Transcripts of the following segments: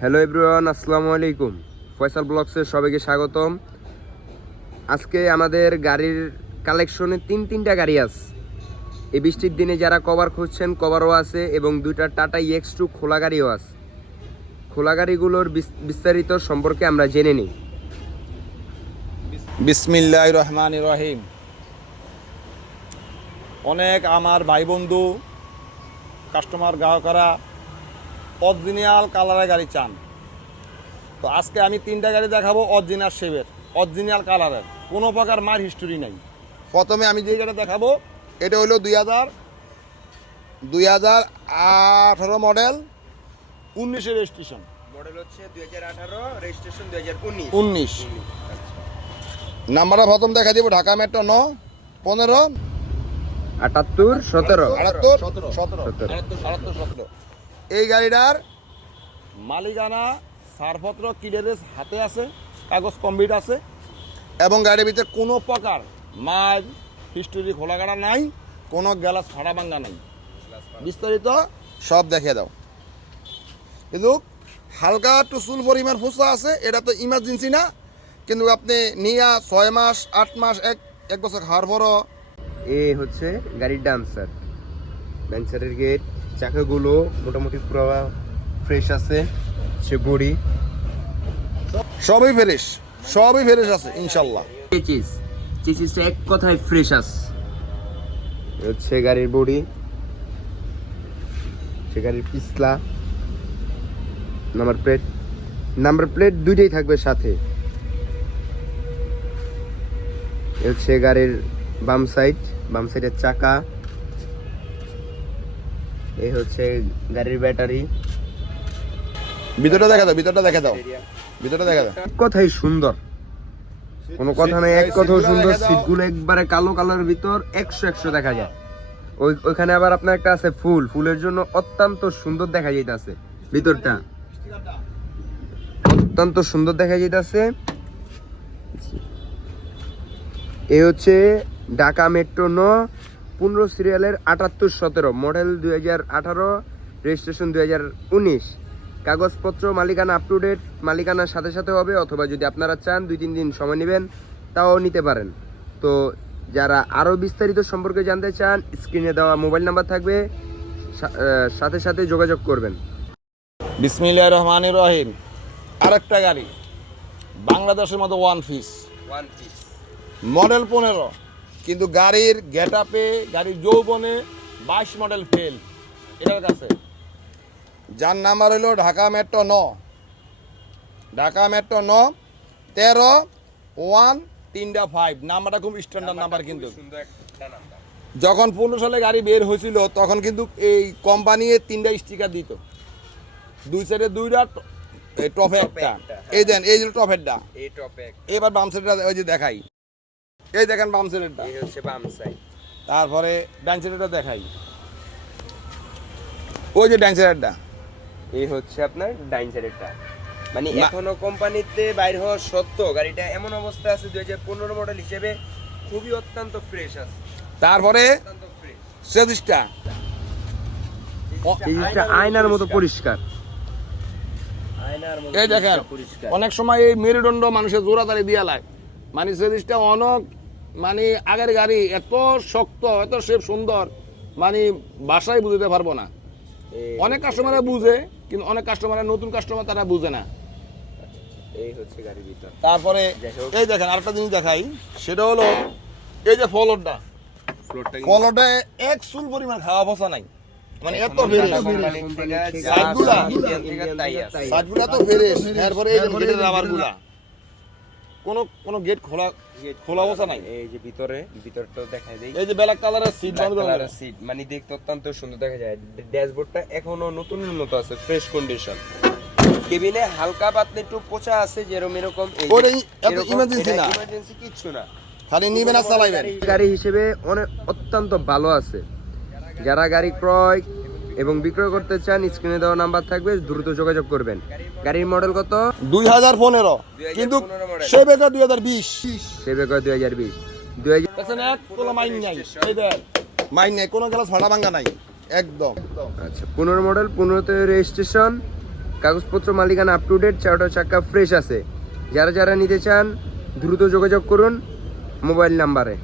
Hello everyone, আসসালামু আলাইকুম। ফয়সাল ব্লগসে সবাইকে স্বাগতম। আজকে আমাদের গাড়ির কালেকশনে তিনটা গাড়ি আছে। এই বৃষ্টির দিনে যারা কভার খুঁজছেন কভারও আছে এবং দুইটা টাটা EX2 খোলা গাড়িও আছে। খোলা গাড়িগুলোর বিস্তারিত সম্পর্কে আমরা জেনে নিই। বিসমিল্লাহির রহমানির রহিম। অনেক আমার ভাই বন্ধু কাস্টমার গ্রাহকরা অরিজিনাল কালারের গাড়ি চান, তো আজকে আমি তিনটা গাড়ি দেখাবো অরিজিনাল শেপের, অরিজিনাল কালারের, কোনো প্রকার মার হিস্টোরি নেই। প্রথমে আমি যে গাড়ি দেখাবো এটা হলো 2018 মডেল, 19 রেজিস্ট্রেশন। মডেল হচ্ছে 2018, রেজিস্ট্রেশন 2019। নাম্বারটা প্রথম দেখা দিব ঢাকা মেট্রো 9 15 78 17 17। এই গাড়িটার মালিকানা ছাড়পত্র ক্লিয়ারেন্স হাতে আছে, কাগজ কমপ্লিট আছে এবং গাড়ির ভিতরে কোনো প্রকার মাল হিস্টোরি খোলা কাটা নাই, কোনো গ্যালাস ফাড়া ভাঙ্গা নাই। বিস্তারিত সব দেখে দাও। কিন্তু হালকা টুসুল পরিমাণ ফুসা আছে, এটা তো ইমার্জেন্সি না, কিন্তু আপনি নিয়া 6 মাস 8 মাস এক বছর খাওয়ার পরও এ হচ্ছে গাড়ির ডান্সার। ডান্সারের গেট, চাকাগুলো মোটামুটি পুরো ফ্রেশ আছে। সে বডি সবই ফ্রেশ আছে ইনশাল্লাহ। চেচিসটা এক কথায় ফ্রেশ আছে। হচ্ছে গাড়ির বডি, সে গাড়ির পিছলা, নাম্বার প্লেট দুইটাই থাকবে সাথে। হচ্ছে গাড়ির বাম সাইডের চাকা। এই হচ্ছে গাড়ির ব্যাটারি। ভিতরটা দেখা দাও। কথাই সুন্দর, কোনো কথা নাই, এক কথাও সুন্দর। সিটগুলো একবারে কালো কালারের ভিতর 100 দেখা যায়। ওইখানে আবার আপনার একটা আছে ফুলের জন্য অত্যন্ত সুন্দর দেখা যাইতাছে। ভিতরটা অত্যন্ত সুন্দর দেখা যাইতাছে। এই হচ্ছে ঢাকা মেট্রো 9 15 সিরিয়ালের 78 17 মডেল 2018, রেজিস্ট্রেশন 2019। কাগজপত্র মালিকানা আপ টু ডেট, মালিকানার সাথে সাথে হবে, অথবা যদি আপনারা চান 2-3 দিন সময় নেবেন তাও নিতে পারেন। তো যারা আরও বিস্তারিত সম্পর্কে জানতে চান, স্ক্রিনে দেওয়া মোবাইল নাম্বার থাকবে, সাথে সাথে যোগাযোগ করবেন। বিসমিল্লাহির রহমানির রহিম। আরেকটা গাড়ি বাংলাদেশের মতো ওয়ান পিস মডেল 15, কিন্তু গাড়ির গেট আপে, গাড়ির যৌবনে 22 মডেল ফেল এটার কাছে। যার নাম্বার হলো ঢাকা মেট্রো 9 13 1 3-5। নাম্বারটা খুব স্ট্যান্ডার্ড নাম্বার। কিন্তু যখন 15 সালে গাড়ি বের হয়েছিল তখন কিন্তু এই কোম্পানি 3টা স্টিকার দিত, দুই সাইডে 2টা, টপে একটা। এই দেন, এই যে টপেরটা, এবার বাম সাইডটা ওই যে দেখাই, এই দেখেন বাম সাইডেরটা, এই হচ্ছে বাম সাইড। তারপরে ডান সাইডেরটা দেখাই, ওই যে ডান সাইডেরটা, এই হচ্ছে আপনার ডাইন সাইডেরটা। মানে এখনো কোম্পানিতে বাইর হওয়া সত্ত্বেও গাড়িটা এমন অবস্থা আছে 2015 মডেল হিসেবে খুবই অত্যন্ত ফ্রেশ আছে। তারপরে সেদিসটা আয়নার মতো পরিষ্কার। এই দেখেন, অনেক সময় এই মেরুদণ্ড মানুষের জোড়াতালি দিয়া লাগে, মানে সেদিসটা অনেক, মানে আগের গাড়ি এত শক্ত, এত শেপ সুন্দর, মানে বাসায় বুঝতে পারবো না। অনেক কাস্টমাররা বুঝে, কিন্তু অনেক কাস্টমার, নতুন কাস্টমার, তারা বুঝে না। এই হচ্ছে গাড়ির ভিতর। তারপরে এই দেখেন আরেকটা জিনিস দেখাই, সেটা হলো এই যে ফ্লোরটা এক চুল পরিমাণ খাওয়া বসা নাই, মানে এত ফ্রেশ। সাইডগুলা তো ফ্রেশ। এরপরে এই যে গেটের রাবারগুলা, কোনো গেট খোলা বসা নাই। এই যে ভিতরটাও দেখাই দেই। এই যে ব্ল্যাক কালারের সিট, মানে দেখতে অত্যন্ত সুন্দর দেখা যায়। ড্যাশবোর্ডটা এখনো নতুনের মতো আছে, ফ্রেশ কন্ডিশন। কেবিনে হালকা পাতলা একটু পোঁচা আছে, এরকম। ইমার্জেন্সি কিচ্ছু না, খালি নিবেন আর চালাইবেন। গাড়ি হিসেবে অত্যন্ত ভালো আছে। যারা গাড়ি ক্রয় এবং বিক্রয় করতে চান, স্ক্রিনে দেওয়া নাম্বার থাকবে, দ্রুত যোগাযোগ করবেন। গাড়ির মডেল কত? 2015, কিন্তু সেবেকা 2020। সেবেকা 2020। এক তোলা মাইন নাই, এই দেখ মাইন নাই, কোনো গ্লাস ফাটা ভাঙা নাই একদম। আচ্ছা, 15 মডেল, 15তে রেজিস্ট্রেশন, কাগজপত্র মালিকানা আপ টু ডেট, 4টা চাকা ফ্রেশ আছে। যারা যারা নিতে চান দ্রুত যোগাযোগ করুন মোবাইল নাম্বারে।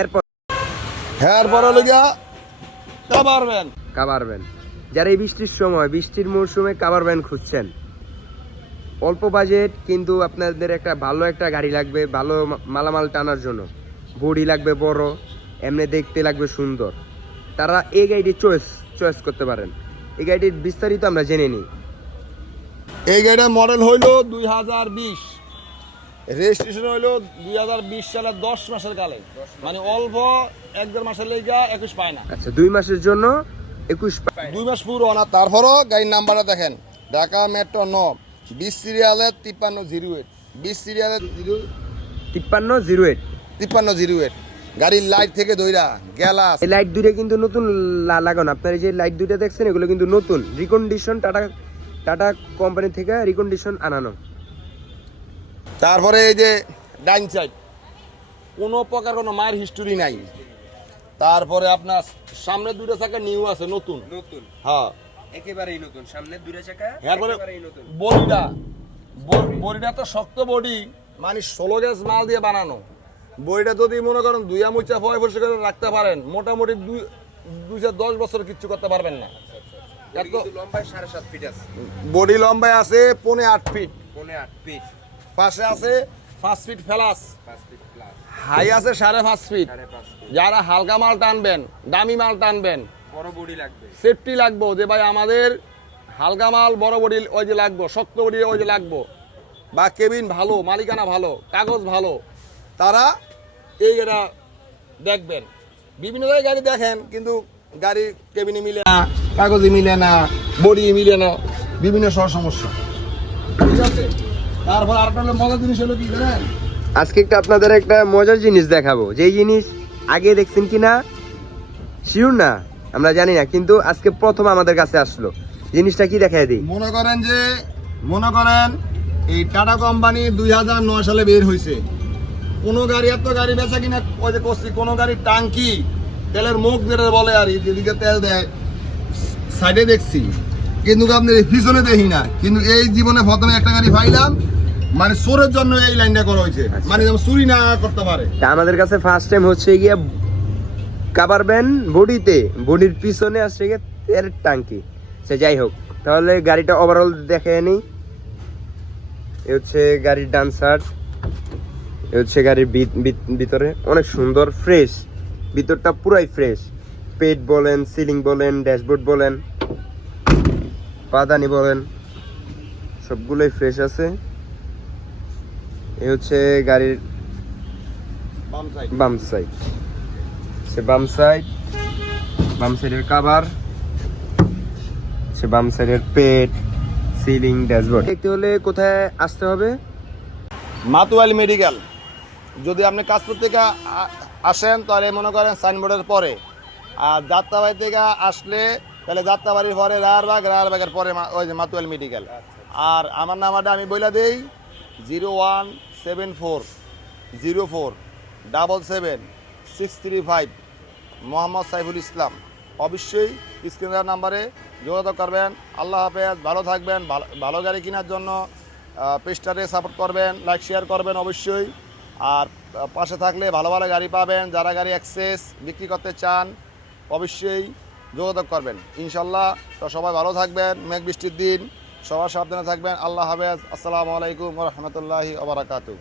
এরপর এরপর হলো গিয়া কাভার ভ্যান। কাভার ভ্যান, যারা এই বৃষ্টির সময়, বৃষ্টির মৌসুমে কাভার ভ্যান খুঁজছেন, অল্প বাজেট কিন্তু আপনাদের একটা ভালো একটা গাড়ি লাগবে, ভালো মালামাল টানার জন্য, বডি লাগবে বড়, এমনি দেখতে লাগবে সুন্দর, তারা এই গাড়িটি চয়েস করতে পারেন। এই গাড়িটির বিস্তারিত আমরা জেনে নিই। এই গাড়িটার মডেল হইলো 2020, রেজিস্ট্রেশন হইলো 2020 সালের 10 মাসের কালে, মানে অল্প 1-1.5 মাসের লেগা 21 পায় না। আচ্ছা, 2 মাসের জন্য 21 2 মাস পুরো না। তারপরও গাড়ির নাম্বারটা দেখেন, ঢাকা মেট্রো 9, 20 সিরিয়ালের 5308, 20 সিরিয়ালের 5308। 5308। গাড়ির লাইট থেকে ধইরা গ্যালাস, এই লাইট দুইটা কিন্তু নতুন লাগানো। আপনার এই যে লাইট দুইটা দেখছেন এগুলো কিন্তু নতুন রিকন্ডিশন, টাটা কোম্পানি থেকে রিকন্ডিশন আনানো। তারপরে এই যে ডাইন সাইড কোনো প্রকার কোনো মায়ের হিস্টোরি নাই। তারপরে আপনার সামনে দুটো চাকা নিউ আছে, নতুন। হ্যাঁ, একেবারেই নতুন, সামনে দুইটা চাকা এরপরে একেবারেই নতুন। বডিটা তো শক্ত বডি, মানে 16 গেজ মাল দিয়ে বানানো। বডিটা যদি মনে করেন 2 মুচা ফয় ফসে করে রাখতে পারেন, মোটামুটি 2-10 বছর কিচ্ছু করতে পারবেন না। লম্বায় 7.5 ফিট আছে, বডি লম্বায় আছে 8.5 ফিট, 8 ফিট, পাশে আছে 5 feet plus, 5 feet plus, high আছে 5.5 ফিট। 5.5 ফিট। যারা হালকা মাল টানবেন, দামি মাল টানবেন, বড় বডি লাগবে, সেফটি লাগবো, যে ভাই আমাদের হালকা মাল বড় বডি ওই যে লাগবো, শক্ত বডি ওই যে লাগবো, বা কেবিন ভালো, মালিকানা ভালো, কাগজ ভালো, তারা এই এটা দেখবেন। বিভিন্ন জায়গায় গাড়ি দেখেন কিন্তু গাড়ি কেবিনে মিলে না, কাগজে মিলে না, বডি মিলে না, বিভিন্ন সমস্যা। ঠিক আছে। তারপর আরেকটা হলো মজার জিনিস হলো কি জানেন, আজকে আপনাদের একটা মজার জিনিস দেখাবো, যেই জিনিস আগে দেখছেন কিনা শিওর না, আমরা জানি না, কিন্তু আজকে প্রথম আমাদের কাছে আসলো। জিনিসটা কি দেখাই দিই। মনে করেন এই টাটা কোম্পানি 2009 সালে বের হয়েছে। কোনো গাড়ি এত গাড়ি বেচা কিনা ওই যে করছি, কোনো গাড়ির টাঙ্কি তেলের মুখ যেটা বলে আর যেদিকে তেল দেয় সাইডে দেখছি, কিন্তু আপনি পিছনে দেখি না। কিন্তু এই জীবনে প্রথমে একটা গাড়ি পাইলাম, মানে চোরের জন্য এই লাইনটা করা হয়েছে, মানে যেন চুরি না করতে পারে। তা আমাদের কাছে ফার্স্ট টাইম হচ্ছে গিয়ে কাভার ভ্যান বডিতে, বডির পিছনে আসছে গিয়ে তেলের টাঙ্কি। সে যাই হোক, তাহলে গাড়িটা ওভারঅল দেখে নিই। এ হচ্ছে গাড়ির ডান সাইড, এ হচ্ছে গাড়ির ভিতরে অনেক সুন্দর ফ্রেশ, ভিতরটা পুরাই ফ্রেশ। পেট বলেন, সিলিং বলেন, ড্যাশবোর্ড বলেন, পাদানি বলেন, সবগুলোই ফ্রেশ আছে। এ হচ্ছে গাড়ির বাম সাইড, সে বাম সাইডের কাভার, সে বাম সাইডের পেট, সিলিং, ড্যাশবোর্ড। দেখতে হলে কোথায় আসতে হবে? মাতুয়াইল মেডিকেল। যদি আপনি কাজপুর থেকে আসেন তাহলে মনে করেন সাইনবোর্ডের পরে, আর যাত্রাবাড়ি থেকে আসলে তাহলে যাত্রাবাড়ির পরে রায়ারবাগের পরে ওই যে মাতুয়াইল মেডিকেল। আর আমার নাম্বারটা আমি বলে দিই, 01740477635, মোহাম্মদ সাইফুল ইসলাম। অবশ্যই স্ক্রিনের নাম্বারে যোগাযোগ করবেন। আল্লাহ হাফেজ, ভালো থাকবেন। ভালো গাড়ি কেনার জন্য পেজটারে সাপোর্ট করবেন, লাইক শেয়ার করবেন অবশ্যই। আর পাশে থাকলে ভালো ভালো গাড়ি পাবেন। যারা গাড়ি অ্যাক্সেস বিক্রি করতে চান অবশ্যই যোগাযোগ করবেন ইনশাল্লাহ। তো সবাই ভালো থাকবেন, মেঘ বৃষ্টির দিন, সবার সাবধানে থাকবেন। আল্লাহ হাফেজ, আসসালামু আলাইকুম ওয়া রাহমাতুল্লাহি ওয়া বারাকাতুহু।